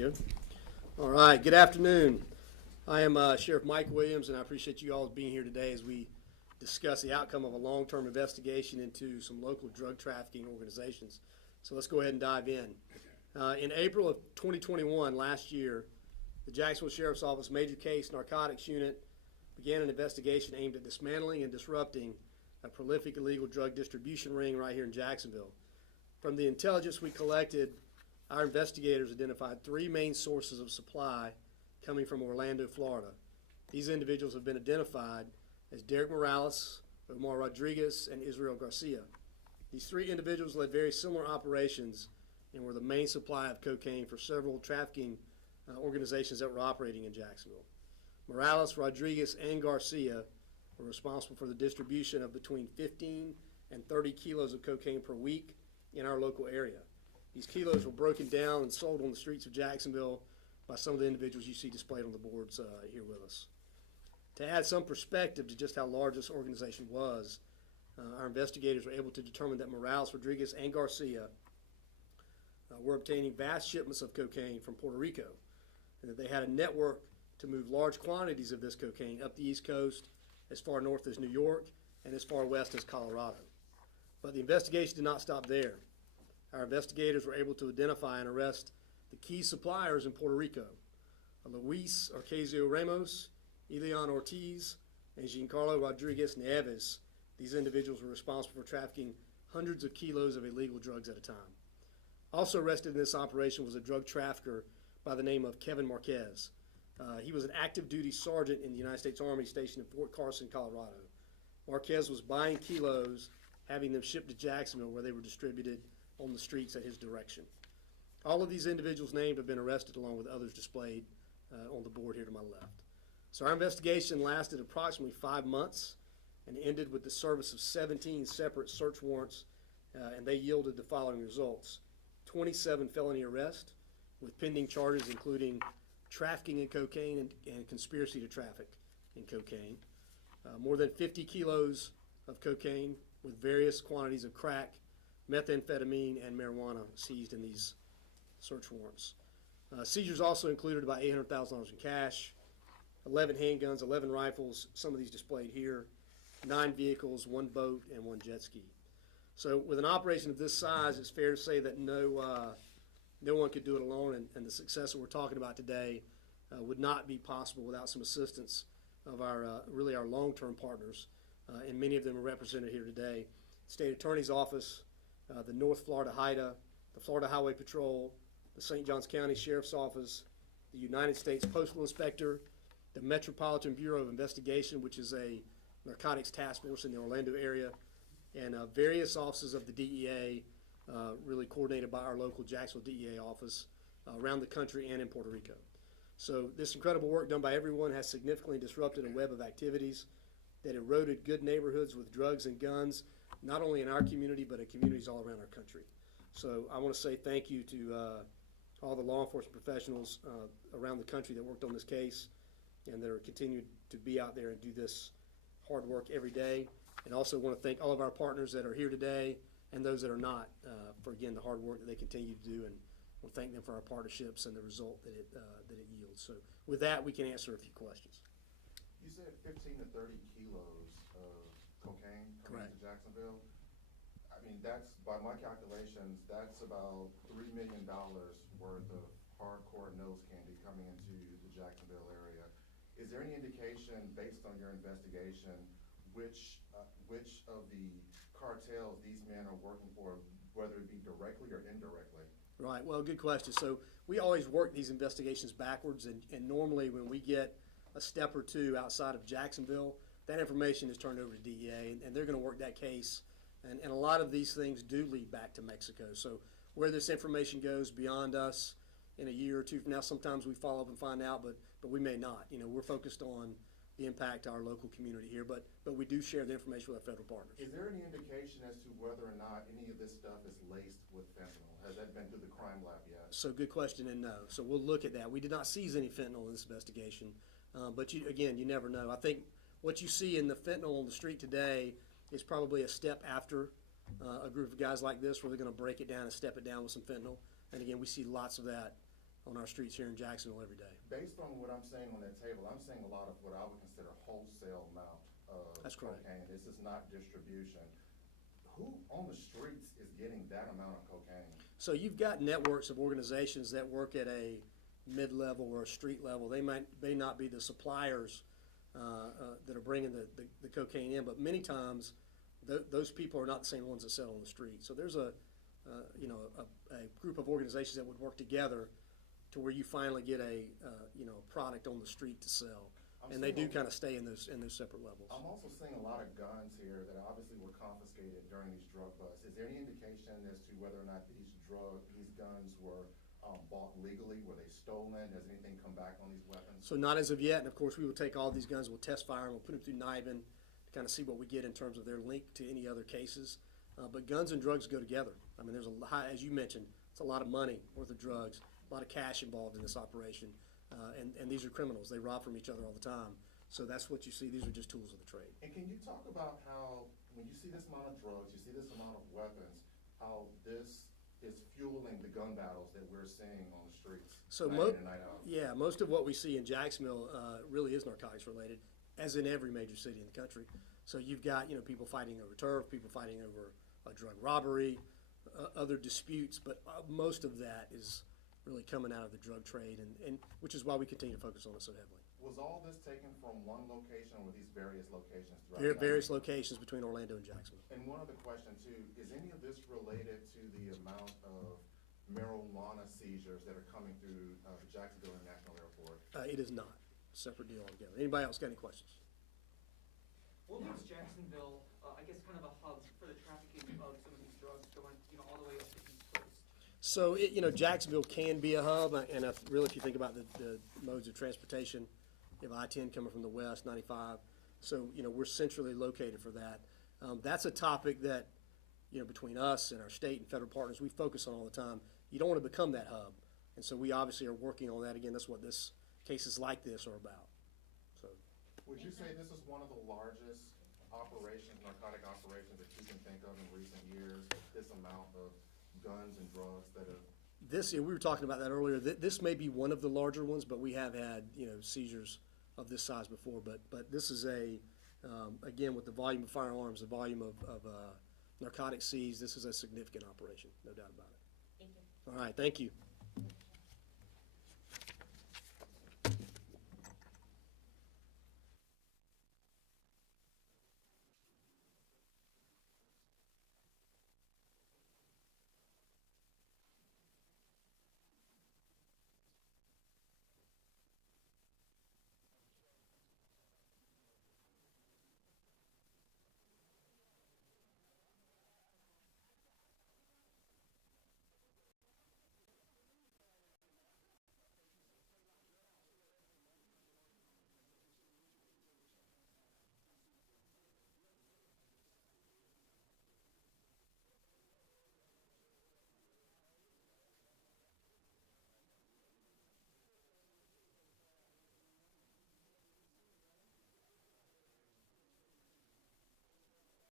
go. All right, good afternoon. I am Sheriff Mike Williams, and I appreciate you all being here today as we discuss the outcome of a long-term investigation into some local drug trafficking organizations. So let's go ahead and dive in. In April of 2021, last year, the Jacksonville Sheriff's Office Major Case Narcotics Unit began an investigation aimed at dismantling and disrupting a prolific illegal drug distribution ring right here in Jacksonville. From the intelligence we collected, our investigators identified three main sources of supply coming from Orlando, Florida. These individuals have been identified as Derek Morales, Omar Rodriguez, and Israel Garcia. These three individuals led very similar operations and were the main supply of cocaine for several trafficking organizations that were operating in Jacksonville. Morales, Rodriguez, and Garcia were responsible for the distribution of between 15 and 30 kilos of cocaine per week in our local area. These kilos were broken down and sold on the streets of Jacksonville by some of the individuals you see displayed on the boards here with us. To add some perspective to just how large this organization was, our investigators were able to determine that Morales, Rodriguez, and Garcia were obtaining vast shipments of cocaine from Puerto Rico, and that they had a network to move large quantities of this cocaine up the East Coast as far north as New York and as far west as Colorado. But the investigation did not stop there. Our investigators were able to identify and arrest the key suppliers in Puerto Rico: Luis Arcasio Ramos, Elian Ortiz, and Giancarlo Rodriguez Nieves. These individuals were responsible for trafficking hundreds of kilos of illegal drugs at a time. Also arrested in this operation was a drug trafficker by the name of Kevin Marquez. He was an active duty sergeant in the United States Army stationed in Fort Carson, Colorado. Marquez was buying kilos, having them shipped to Jacksonville, where they were distributed on the streets at his direction. All of these individuals named have been arrested, along with others displayed on the board here to my left. So our investigation lasted approximately 5 months and ended with the service of 17 separate search warrants, and they yielded the following results: 27 felony arrests with pending charges including trafficking in cocaine and conspiracy to traffic in cocaine, more than 50 kilos of cocaine with various quantities of crack, methamphetamine, and marijuana seized in these search warrants. Seizures also included about $800,000 in cash, 11 handguns, 11 rifles, some of these displayed here, 9 vehicles, 1 boat, and 1 jet ski. So with an operation of this size, it's fair to say that no one could do it alone, and the success that we're talking about today would not be possible without some assistance of our really our long-term partners, and many of them are represented here today: State Attorney's Office, the North Florida HIDA, the Florida Highway Patrol, the St. Johns County Sheriff's Office, the United States Postal Inspector, the Metropolitan Bureau of Investigation, which is a narcotics task force in the Orlando area, and various offices of the DEA, really coordinated by our local Jacksonville DEA office around the country and in Puerto Rico. So this incredible work done by everyone has significantly disrupted a web of activities that eroded good neighborhoods with drugs and guns, not only in our community, but in communities all around our country. So I want to say thank you to all the law enforcement professionals around the country that worked on this case and that are continuing to be out there and do this hard work every day. And also want to thank all of our partners that are here today and those that are not for, again, the hard work that they continue to do, and we'll thank them for our partnerships and the result that it yields. So with that, we can answer a few questions. You said 15 to 30 kilos of cocaine coming to Jacksonville. I mean, that's, by my calculations, that's about $3 million worth of hardcore nose candy coming into the Jacksonville area. Is there any indication, based on your investigation, which of the cartels these men are working for, whether it be directly or indirectly? Right, well, good question. So we always work these investigations backwards, and normally when we get a step or two outside of Jacksonville, that information is turned over to DEA, and they're going to work that case. And a lot of these things do lead back to Mexico. So where this information goes beyond us in a year or two from now, sometimes we follow up and find out, but we may not. You know, we're focused on the impact to our local community here, but we do share the information with our federal partners. Is there any indication as to whether or not any of this stuff is laced with fentanyl? Has that been through the crime lab yet? So good question, and no. So we'll look at that. We did not seize any fentanyl in this investigation, but again, you never know. I think what you see in the fentanyl on the street today is probably a step after a group of guys like this, where they're going to break it down and step it down with some fentanyl. And again, we see lots of that on our streets here in Jacksonville every day. Based on what I'm seeing on that table, I'm seeing a lot of what I would consider wholesale amount of That's correct. cocaine. This is not distribution. Who on the streets is getting that amount of cocaine? So you've got networks of organizations that work at a mid-level or a street level. They may not be the suppliers that are bringing the cocaine in, but many times those people are not the same ones that sell on the street. So there's a group of organizations that would work together to where you finally get a product on the street to sell, and they do kind of stay in those separate levels. I'm also seeing a lot of guns here that obviously were confiscated during these drug busts. Is there any indication as to whether or not these guns were bought legally? Were they stolen? Has anything come back on these weapons? So not as of yet, and of course we will take all these guns, we'll test fire them, we'll put them through NIBIN to kind of see what we get in terms of their link to any other cases. But guns and drugs go together. I mean, there's as you mentioned, it's a lot of money worth of drugs, a lot of cash involved in this operation, and these are criminals. They rob from each other all the time. So that's what you see. These are just tools of the trade. And can you talk about how, when you see this amount of drugs, you see this amount of weapons, how this is fueling the gun battles that we're seeing on the streets So night in and night out? yeah, most of what we see in Jacksonville really is narcotics related, as in every major city in the country. So you've got people fighting over turf, people fighting over a drug robbery, other disputes, but most of that is really coming out of the drug trade, and which is why we continue to focus on it so heavily. Was all this taken from one location, or were these various locations throughout the Various night? locations between Orlando and Jacksonville. And one other question too, is any of this related to the amount of marijuana seizures that are coming through the Jacksonville International Airport? It is not. Separate deal altogether. Anybody else got any questions? What makes Jacksonville, I guess, kind of a hub for the trafficking of some of these drugs going, all the way up to East Coast? So, Jacksonville can be a hub, and really, if you think about the modes of transportation, you have I-10 coming from the west, 95. So, we're centrally located for that. That's a topic that, between us and our state and federal partners, we focus on all the time. You don't want to become that hub. And so we obviously are working on that. Again, that's what cases like this are about. So, Would you say this is one of the largest narcotic operations that you can think of in recent years? This amount of guns and drugs that have... we were talking about that earlier. This may be one of the larger ones, but we have had, seizures of this size before. But this is again, with the volume of firearms, the volume of narcotics seized, this is a significant operation, no doubt about it. Thank you. All right, thank you.